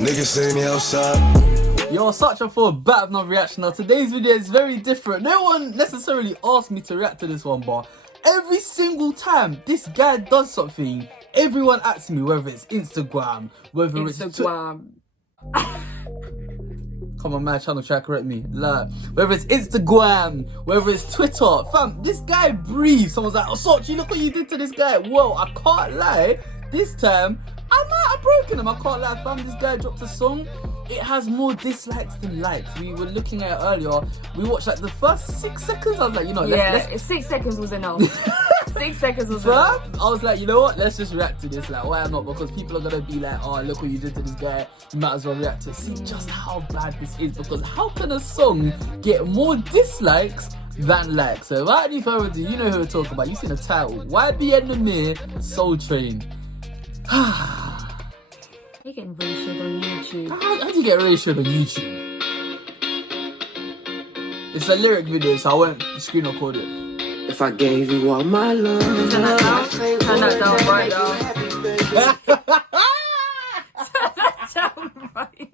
Niggas see me outside. Yo, such a for back of another reaction. Now today's video is very different. No one necessarily asked me to react to this one, but every single time this guy does something, everyone asks me, whether it's Instagram, whether it's Instagram. Come on, man, trying to try to correct me. Like, whether it's Instagram, whether it's Twitter, fam, this guy breathes. Someone's like, oh, Sochi, look what you did to this guy. Whoa, I can't lie. This time, I might have broken him. I can't lie, fam. This guy dropped a song. It has more dislikes than likes. We were looking at it earlier. We watched like the first 6 seconds. I was like, you know, let's 6 seconds was enough. 6 seconds was fam, enough. I was like, you know what? Let's just react to this. Like, why not? Because people are gonna be like, oh, look what you did to this guy. You might as well react to it. See just how bad this is. Because how can a song get more dislikes than likes? So without any further ado, you know who we're talking about. You seen the title, YBN Nahmir, Soul Train. You're getting ratioed on YouTube. How do you get ratioed on YouTube? It's a lyric video, so I won't screen record it. If I gave you all my love, turn that down. Turn that down right now. Turn that down right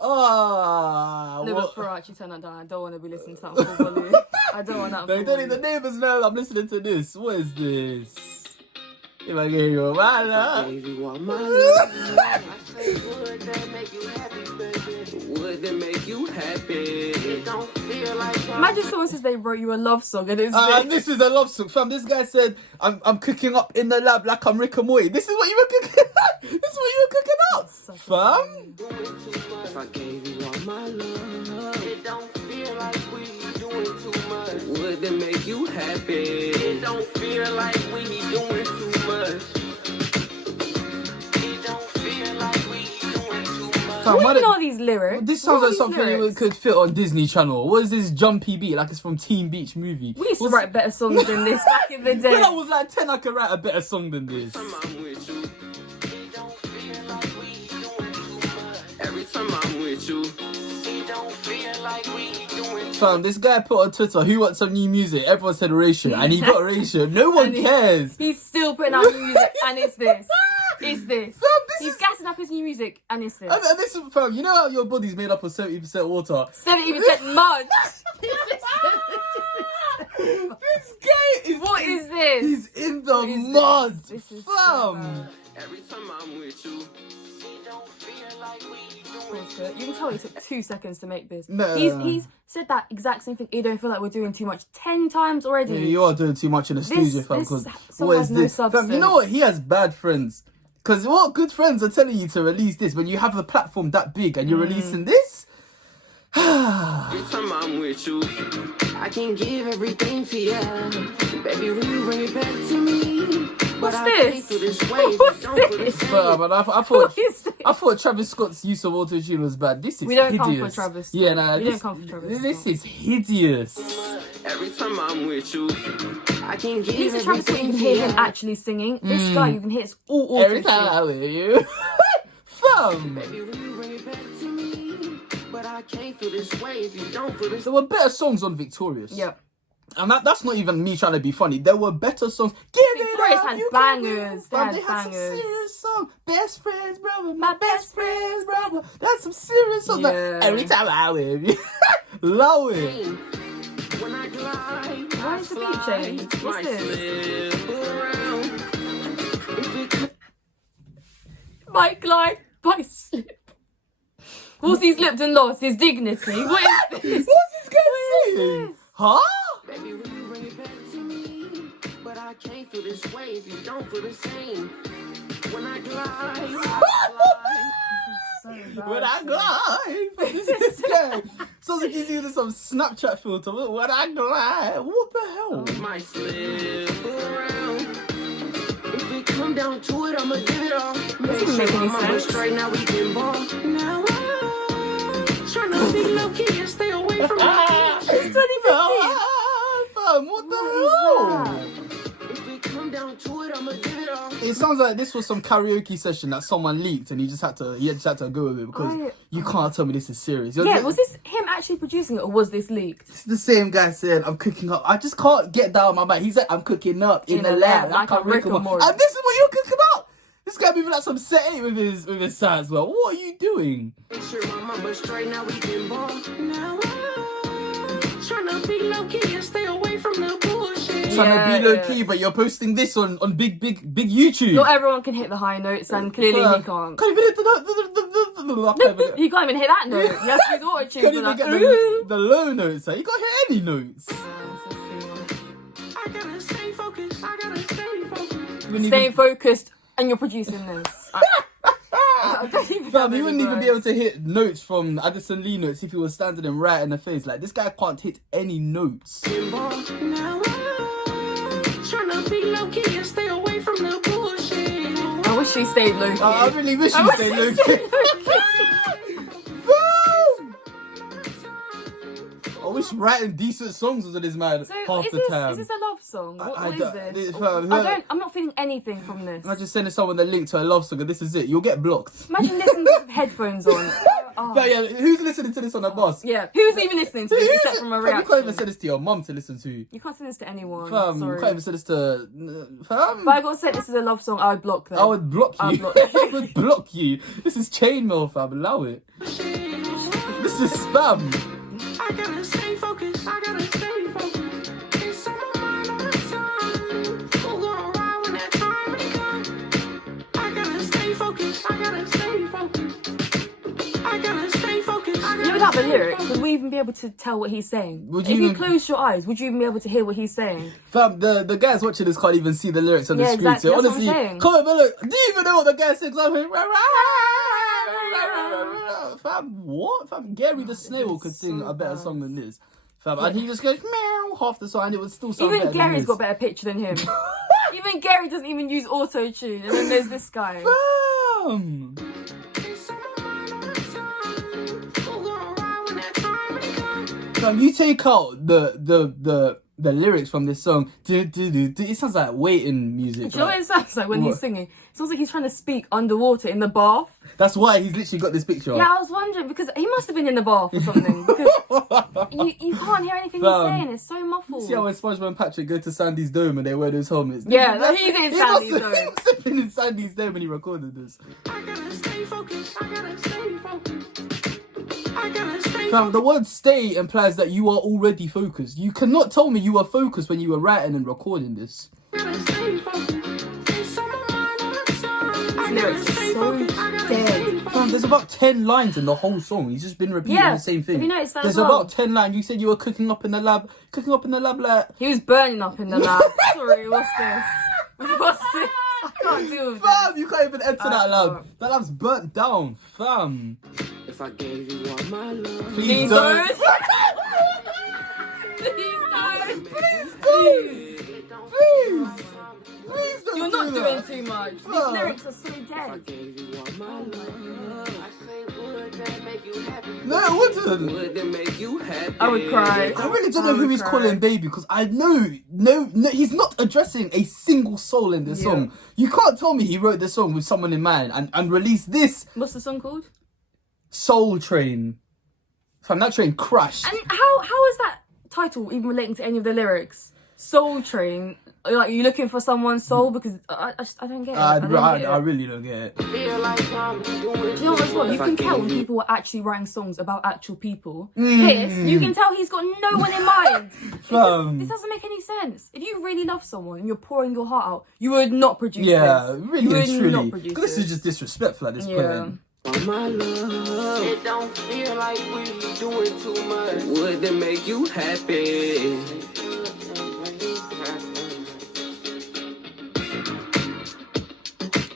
now. No, but for actually turn that down. I don't want to be listening to that full volume. I don't want that. No, don't need the neighbors know I'm listening to this. What is this? If I gave you all my love, I say, would that make you happy, baby? Would that make you happy? It don't feel like Imagine someone says they wrote you a love song and it's this is a love song, fam. This guy said, I'm cooking up in the lab like I'm Rick and Morty. This is what you were cooking up. This is what you were cooking up, fam. If I gave you all my love, it don't feel like we doing too much. Would that make you happy? It don't feel like we doing too much. It don't feel like we doing too much. Fam, What do you know these lyrics? This sounds What are like these something lyrics? you could fit on Disney Channel. What is this jumpy beat? Like it's from Teen Beach Movie. We used to write better songs than this back in the day. When I was like 10, I could write a better song than this. I'm with you. It don't feel like we doing too much. Every time I'm with you, it don't feel like we doing too Fam, this guy put on Twitter, who wants some new music? Everyone said ratio, and he got ratio. No one cares. He's still putting out new music, and it's this. It's this. Fam, He's gassing up his new music, and it's this. And this is, fam, you know how your body's made up of 70% water? 70% mud. This guy is... What is this? He's in the What is mud, this? This is fam. Every time I'm with you, it don't feel like we doing So you can tell it took 2 seconds to make this. No. He's said that exact same thing. You don't feel like we're doing too much 10 times already. Yeah, you are doing too much in the studio, fam. this 'Cause song what has is no this? Fam, you substance. know what? He has bad friends. Because what good friends are telling you to release this when you have a platform that big and you're releasing this? Every time I'm with you, I can give everything to you. Baby, will you bring it back to me? What's But this? I this way. What's Don't put this? it But I thought What is this? I thought Travis Scott's use of auto-tune was bad. This is We don't hideous. come for Travis Scott. Yeah, nah, We this, don't come for Travis this Scott. is hideous. Every time I'm with you, I can give Lisa Travis Scott, you everything can to hear you. him actually singing. This guy, you can hear it's all Every time auto-tune. I'm with you. Fam! Baby, will you bring it back to me? But I can't feel this way if you don't feel this. There were better songs on Victorious. Yep. And that's not even me trying to be funny. There were better songs. Give Victorious it up, had you can do it. bangers. Fam, They they had had some bangers. serious songs. Best friends, brother. My best friends, brother. That's some serious songs. Like, Yeah. every time I'm with you. Love it. When I glide, Why is the beat changed? What's this? My glide, my slip. What's he slipped and lost? His dignity. What is this? What's this guy saying? this? Huh? Baby, will you bring it back to me? But I can't feel this way if you don't feel the same. When I glide, When I glide. This guy. Sounds like he's using some Snapchat filter. When I glide. What the hell? might slip around. If it come down to it, I'ma give it all. Doesn't make any sense. Straight now we can ball. Now I'm trying to be low key and stay away from my It's 2015. Fam, what the What hell? is If it come down to it, I'ma give it all. It sounds like this was some karaoke session that someone leaked and he just had to go with it because Oh, yeah. you can't tell me this is serious. Yeah, was this him actually producing it or was this leaked? It's the same guy saying, I'm cooking up. I just can't get down my mind. He's like, I'm cooking up in the lab. like I'm a Rick and Morty. And this is what you're cooking up. This guy moving like some set 8 with his sides. Well, what are you doing? Sure, my mama straight now we can ball. Now tryna be low key and stay away from the bullshit. Trying to be low key, but you're posting this on big YouTube. Not everyone can hit the high notes, and clearly he can't. Can't even hit the He can't even hit that note. He has to use auto-tune can't for even that. get the low notes. You can't hit any notes. I gotta stay focused. I gotta stay focused. Staying focused, and you're producing this. I don't even Fam, know he wouldn't any even be words. able to hit notes from Addison Lee notes if he was standing him right in the face. Like, this guy can't hit any notes. Now tryna be low key and stay away from the bullshit. I wish he stayed low key. I really wish he stayed low key. I wish writing decent songs was on his mind So half is the this, time. is this a love song? What is this? Fam, I'm not feeling anything from this. I just sending someone the link to a love song and this is it. You'll get blocked. Imagine listening to with headphones on. But yeah, who's listening to this on a bus? Yeah, who's even listening to this except from a Fam, you can't even reaction? send this to your mum to listen to. You can't send this to anyone. Fam, Sorry. you can't even send this to... Fam, If I got said this is a love song, I would block them. I would block you. I'd block I would block you. This is chainmail, fam. Allow it. This is spam. I gotta stay focused. I gotta stay focused. It's on my mind all the time. Who gonna ride when that time it comes? I gotta stay focused. I gotta stay focused. I gotta stay focused. I You know, gotta without the stay lyrics, focused. would we even be able to tell what he's saying? Would If you you even- closed your eyes, would you even be able to hear what he's saying? Fam, the guys watching this can't even see the lyrics on the Yeah, screen. exactly, So that's what I'm honestly, saying. comment below. Do you even know what the guy says? Fam, what? Fam, Gary the Snail could sing so a better bad. song than this. Fam, and he just goes meow half the song and it would still sound Even better Gary's than got better picture than him. Even Gary doesn't even use auto-tune, and then there's this guy. Fam. It's on my mind all the time. Who gonna ride when that time it comes? Fam, you take out the lyrics from this song, it sounds like waiting music. Do you know what it sounds like when What? he's singing? It sounds like he's trying to speak underwater in the bath. That's why he's literally got this picture. Yeah, I was wondering, because he must have been in the bath or something. Because you can't hear anything he's Fam, saying. It's so muffled. See how when SpongeBob and Patrick go to Sandy's Dome and they wear those helmets? Yeah, That's- he's in he Sandy's must- Dome. He must have been in Sandy's Dome when he recorded this. I gotta stay focused. I gotta stay focused. I gotta stay Fam, the word stay implies that you are already focused. You cannot tell me you were focused when you were writing and recording this. gotta stay focused. It's on my mind all the time. I lyrics gotta are stay so focused. I gotta dead. stay focused. Fam, there's about 10 lines in the whole song. He's just been repeating Yeah, the same thing. have you noticed that There's as well? about 10 lines. You said you were cooking up in the lab like... He was burning up in the lab. Sorry, what's this? What's this? I can't deal with this. Fam, you can't even enter that lab. can't. That lab's burnt down, fam. If I gave you all my love, Please don't. Please don't. Please. Please don't You're do not that. doing too much. These Fam. lyrics are so dead. gave you all my love. I say, would that make you happy? No, it wouldn't. Would that make you happy? I would cry. I really don't I know who would he's cry. calling baby because I know, no, he's not addressing a single soul in this Yeah. song. You can't tell me he wrote this song with someone in mind and released this What's the song called? Soul Train. Fam, that train crashed. And how is that title even relating to any of the lyrics? Soul Train. Like, you looking for someone's soul? Because I don't get it. I don't get it. I really don't get it. Feel like I'm doing Do you know what as well? You If I can tell when gave you- people are actually writing songs about actual people. This, you can tell he's got no one in mind. Fam. This doesn't make any sense. If you really love someone and you're pouring your heart out, you would not produce Yeah, this. really you would and truly. not produce 'Cause this is just disrespectful at this Yeah. point. all my love. It don't feel like we doing too much. Would that make you happy?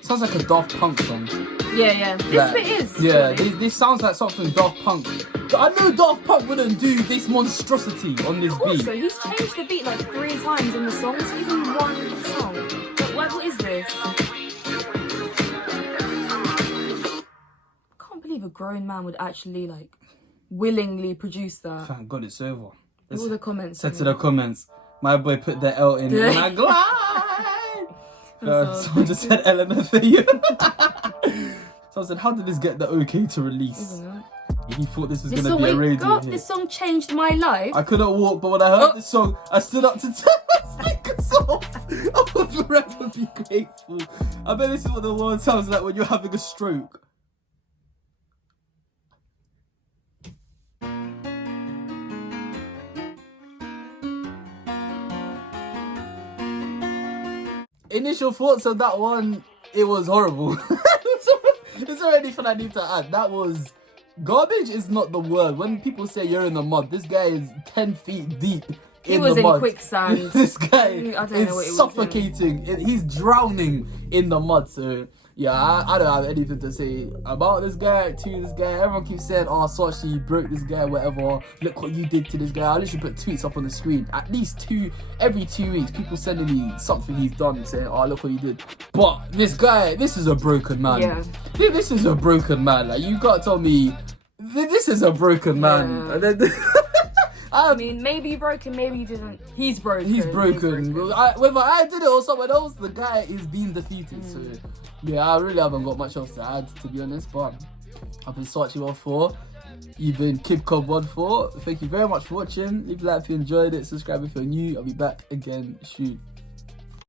Sounds like a Daft Punk song. Yeah. This Like, bit is. Yeah, surely. this sounds like something Daft Punk. I know Daft Punk wouldn't do this monstrosity on this beat. Also, he's changed the beat like 3 times in the song. It's not even one song. But what is this? I can't believe a grown man would actually like willingly produce that. Thank God it's over. All the comments. Said to the comments, my boy put the L in and I glide. Someone just said Eleanor for you. So I said, how did this get the okay to release? Isn't it? He thought this was This going to song, be a radio God, hit. this song changed my life. I couldn't walk, but when I heard this song, I stood up to turn my speakers off. I will forever be grateful. I bet this is what the world sounds like when you're having a stroke. Initial thoughts on that one, it was horrible. Is there anything I need to add? That was... Garbage is not the word. When people say you're in the mud, this guy is 10 feet deep in the mud. He was in quicksand. This guy is suffocating. He's drowning in the mud. So, yeah, I don't have anything to say about this guy, to this guy. Everyone keeps saying, oh, Sachi, you broke this guy, whatever. Look what you did to this guy. I literally put tweets up on the screen. At least every 2 weeks, people sending me something he's done, saying, oh, look what you did. But this guy, this is a broken man. Yeah. This is a broken man. Like, you can't tell me, this is a broken man. Yeah. And then, I mean, maybe he broken, maybe he didn't. He's broken. He's broken. Whether I did it or someone else, the guy is being defeated. So, yeah, I really haven't got much else to add, to be honest. But I've been Sachi14. You've been KidCob14. Thank you very much for watching. Leave a like if you enjoyed it. Subscribe if you're new. I'll be back again soon.